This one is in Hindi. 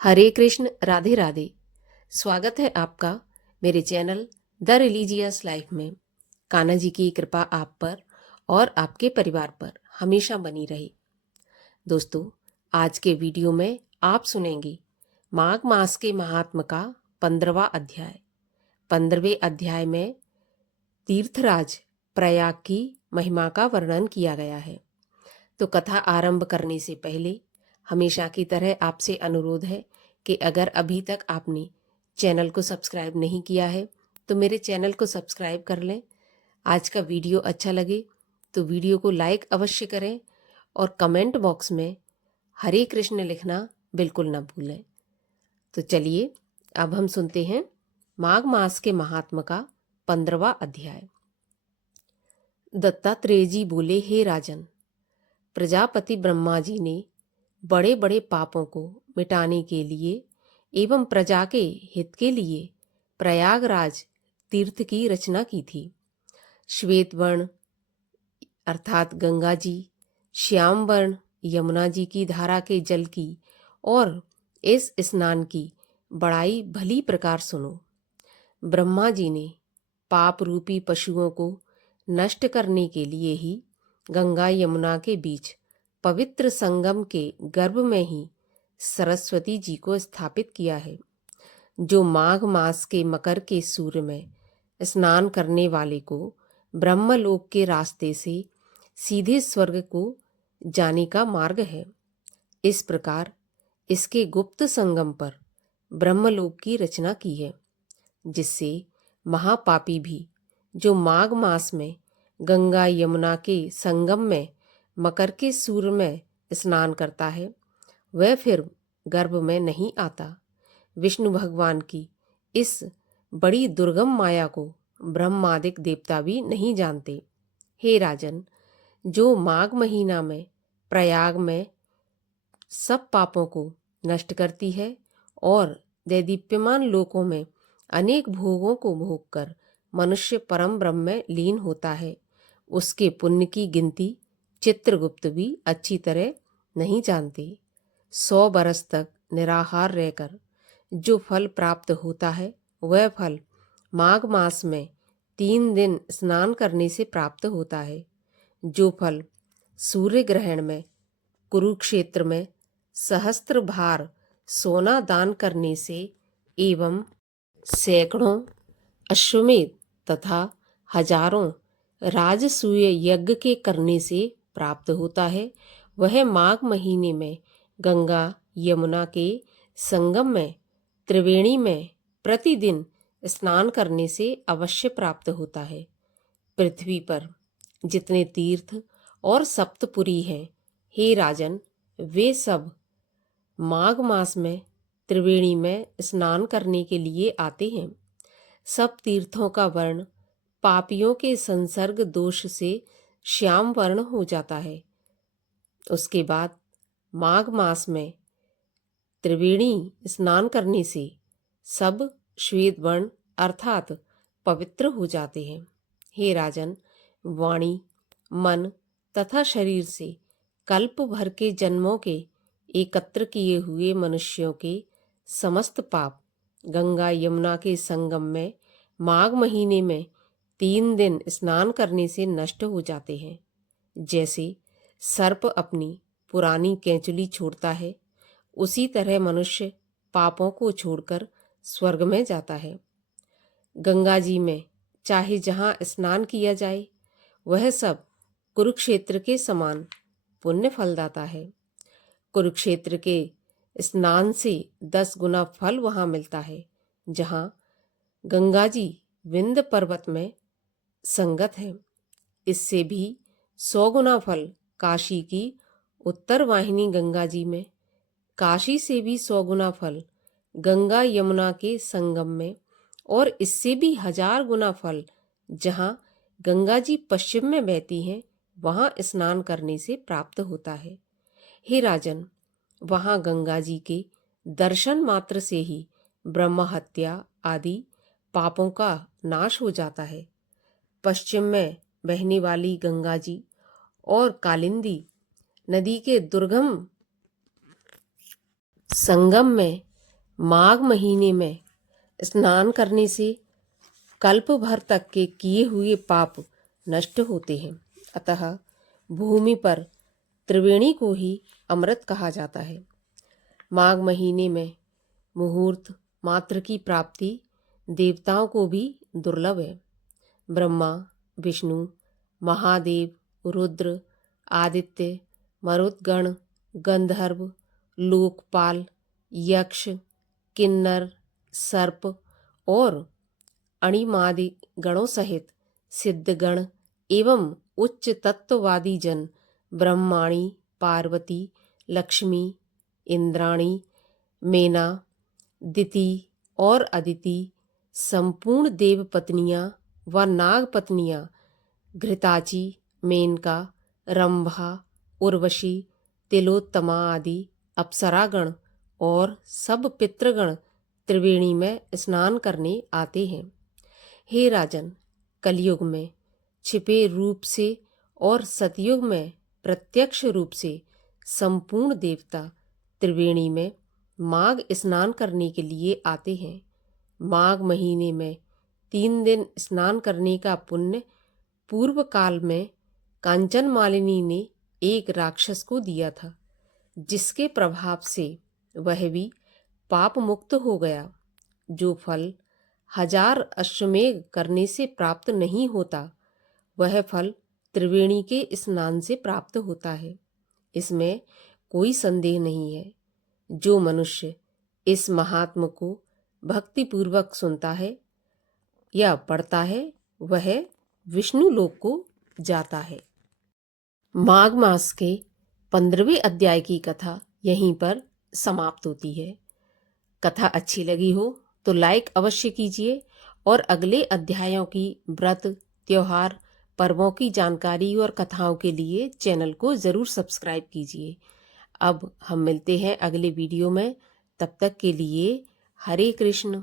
हरे कृष्ण, राधे राधे। स्वागत है आपका मेरे चैनल द रिलीजियस लाइफ में। कान्हा जी की कृपा आप पर और आपके परिवार पर हमेशा बनी रहे। दोस्तों, आज के वीडियो में आप सुनेंगे माघ मास के महात्म का 15वां अध्याय। 15वें अध्याय में तीर्थराज प्रयाग की महिमा का वर्णन किया गया है। तो कथा आरंभ करने से पहले हमेशा की तरह आपसे अनुरोध है कि अगर अभी तक आपने चैनल को सब्सक्राइब नहीं किया है तो मेरे चैनल को सब्सक्राइब कर लें। आज का वीडियो अच्छा लगे तो वीडियो को लाइक अवश्य करें और कमेंट बॉक्स में हरे कृष्ण लिखना बिल्कुल न भूलें। तो चलिए अब हम सुनते हैं माघ मास के महात्म का 15वां अध्याय। दत्तात्रेय जी बोले, हे राजन, प्रजापति ब्रह्मा जी ने बड़े बड़े पापों को मिटाने के लिए एवं प्रजा के हित के लिए प्रयागराज तीर्थ की रचना की थी। श्वेत वर्ण अर्थात गंगा जी, श्याम वर्ण यमुना जी की धारा के जल की और इस स्नान की बड़ाई भली प्रकार सुनो। ब्रह्मा जी ने पाप रूपी पशुओं को नष्ट करने के लिए ही गंगा यमुना के बीच पवित्र संगम के गर्भ में ही सरस्वती जी को स्थापित किया है, जो माघ मास के मकर के सूर्य में स्नान करने वाले को ब्रह्मलोक के रास्ते से सीधे स्वर्ग को जाने का मार्ग है। इस प्रकार इसके गुप्त संगम पर ब्रह्मलोक की रचना की है, जिससे महापापी भी जो माघ मास में गंगा यमुना के संगम में मकर के सूर्य में स्नान करता है, वह फिर गर्भ में नहीं आता। विष्णु भगवान की इस बड़ी दुर्गम माया को ब्रह्मादिक देवता भी नहीं जानते। हे राजन, जो माघ महीना में प्रयाग में सब पापों को नष्ट करती है और दैदीप्यमान लोकों में अनेक भोगों को भोगकर मनुष्य परम ब्रह्म में लीन होता है, उसके पुण्य की गिनती चित्रगुप्त भी अच्छी तरह नहीं जानते। 100 बरस तक निराहार रहकर जो फल प्राप्त होता है, वह फल माघ मास में 3 दिन स्नान करने से प्राप्त होता है। जो फल सूर्य ग्रहण में कुरुक्षेत्र में सहस्त्र भार सोना दान करने से एवं सैकड़ों अश्वमेध तथा हजारों राजसूय यज्ञ के करने से प्राप्त होता है, वह माघ महीने में गंगा यमुना के संगम में त्रिवेणी में प्रतिदिन स्नान करने से अवश्य प्राप्त होता है। पृथ्वी पर जितने तीर्थ और सप्तपुरी हैं, हे राजन, वे सब माघ मास में त्रिवेणी में स्नान करने के लिए आते हैं। सब तीर्थों का वर्ण पापियों के संसर्ग दोष से श्याम वर्ण हो जाता है। उसके बाद माघ मास में त्रिवेणी स्नान करने से सब श्वेत वर्ण अर्थात पवित्र हो जाते हैं। हे राजन, वाणी, मन तथा शरीर से कल्प भर के जन्मों के एकत्र किए हुए मनुष्यों के समस्त पाप गंगा यमुना के संगम में माघ महीने में 3 दिन स्नान करने से नष्ट हो जाते हैं। जैसे सर्प अपनी पुरानी केंचुली छोड़ता है, उसी तरह मनुष्य पापों को छोड़कर स्वर्ग में जाता है। गंगा जी में चाहे जहाँ स्नान किया जाए, वह सब कुरुक्षेत्र के समान पुण्य फलदाता है। कुरुक्षेत्र के स्नान से 10 गुना फल वहाँ मिलता है, जहाँ गंगा जी विंध्य पर्वत में संगत है। इससे भी 100 गुना फल काशी की उत्तर वाहिनी गंगा जी में, काशी से भी 100 गुना फल गंगा यमुना के संगम में, और इससे भी 1000 गुना फल जहाँ गंगा जी पश्चिम में बहती हैं, वहाँ स्नान करने से प्राप्त होता है। हे राजन, वहाँ गंगा जी के दर्शन मात्र से ही ब्रह्म हत्या आदि पापों का नाश हो जाता है। पश्चिम में बहने वाली गंगा जी और कालिंदी नदी के दुर्गम संगम में माघ महीने में स्नान करने से कल्प भर तक के किए हुए पाप नष्ट होते हैं। अतः भूमि पर त्रिवेणी को ही अमृत कहा जाता है। माघ महीने में मुहूर्त मात्र की प्राप्ति देवताओं को भी दुर्लभ है। ब्रह्मा, विष्णु, महादेव, रुद्र, आदित्य, मरुद्गण, गंधर्व, लोकपाल, यक्ष, किन्नर, सर्प और अणिमादि गणों सहित सिद्धगण एवं उच्च तत्ववादी जन ब्रह्माणी, पार्वती, लक्ष्मी, इंद्राणी, मेना, दिति और अदिति, संपूर्ण देव पत्नियां व नाग पत्नियां, घृताची, मेनका, रंभा, उर्वशी, तिलोत्तमा आदि अप्सरागण और सब पितृगण त्रिवेणी में स्नान करने आते हैं। हे राजन, कलयुग में छिपे रूप से और सतयुग में प्रत्यक्ष रूप से संपूर्ण देवता त्रिवेणी में माघ स्नान करने के लिए आते हैं। माघ महीने में 3 दिन स्नान करने का पुण्य पूर्व काल में कांचन मालिनी ने एक राक्षस को दिया था, जिसके प्रभाव से वह भी पाप मुक्त हो गया। जो फल 1000 अश्वमेध करने से प्राप्त नहीं होता, वह फल त्रिवेणी के स्नान से प्राप्त होता है। इसमें कोई संदेह नहीं है। जो मनुष्य इस महात्म को भक्तिपूर्वक सुनता है या पढ़ता है, वह विष्णु लोक को जाता है। माघ मास के 15वें अध्याय की कथा यहीं पर समाप्त होती है। कथा अच्छी लगी हो तो लाइक अवश्य कीजिए और अगले अध्यायों की व्रत, त्योहार, पर्वों की जानकारी और कथाओं के लिए चैनल को ज़रूर सब्सक्राइब कीजिए। अब हम मिलते हैं अगले वीडियो में। तब तक के लिए हरे कृष्ण।